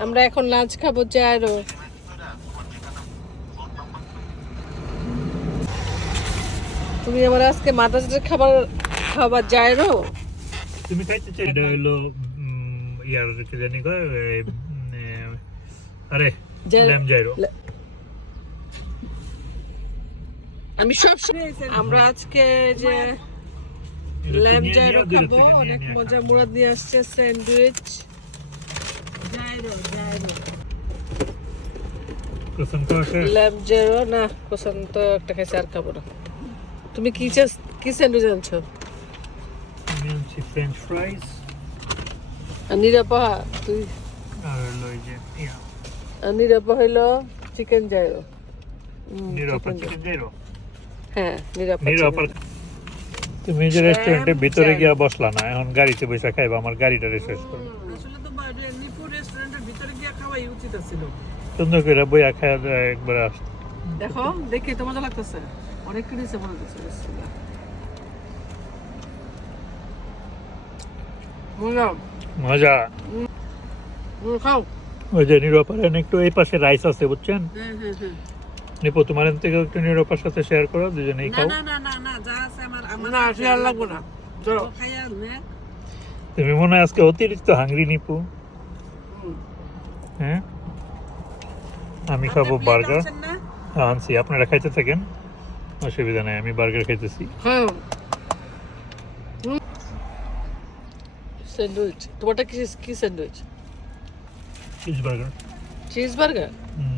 আমরা এখন লাঞ্চ খাব জায়রো তুমি আমার আজকে মাদ্রাসার খাবার খাবার জায়রো তুমি খাইতে চাই এটা হলো ইয়ার কি জানি কয় আরে ল্যাম জাইরো লে- আমি সব আমরা আজকে যে ল্যাম জায়রো খাব অনেক মজা মুরাদ নিয়ে আসছে স্যান্ডউইচ। জায়রো জায়রো কোসম খাওয়া শেষ? ল্যাম জায়রো না কোসান তো একটা খাইছে আর খাব না। তুমি কি চাস কি স্যান্ডউইচ আনছো? আমি আনছি ফ্রেঞ্চ ফ্রাইস আর নিরাপা তুই? আর যে আর নিরাপা হইল চিকেন জায়রো নিরাপদ চিকেন জাইরো হ্যাঁ তুমি যে রেস্টুরেন্টের ভিতরে গিয়া বসলা না এখন গাড়িতে বসে খাইবা আমার গাড়িটা শেষ করো। আসলে তো নিপুর রেস্টুরেন্টের ভিতরে গিয়ে খাওয়াই উচিত ছিল সুন্দর করে বইয়া খাওয়া একবার আসতে। দেখো দেখি তো মজা লাগতেছে। অনেক কিনেছে মনে হচ্ছে মজা। মজা। খাও। ওই যে নিরপারেন একটু এই পাশে রাইস আছে বুঝছেন? হ্যাঁ হ্যাঁ হ্যাঁ। নিপু তোমার থেকে একটু নিরপার সাথে শেয়ার করো দুজনেই খাও। না না না না যা আছে আমার না আর লাগবো না। চলো। খাইয়া নে। তুমি মনে হয় আজকে অতিরিক্ত হাঙ্গরি নিপু। হ্যাঁ? আমি খাব বার্গার আনছি। আপনারা খাইতে থাকেন? অসুবিধা নাই আমি বার্গার খাইতেছি। হ্যাঁ। স্যান্ডউইচ। তোমারটা কি কি sandwich? Cheese burger cheese burger হুম।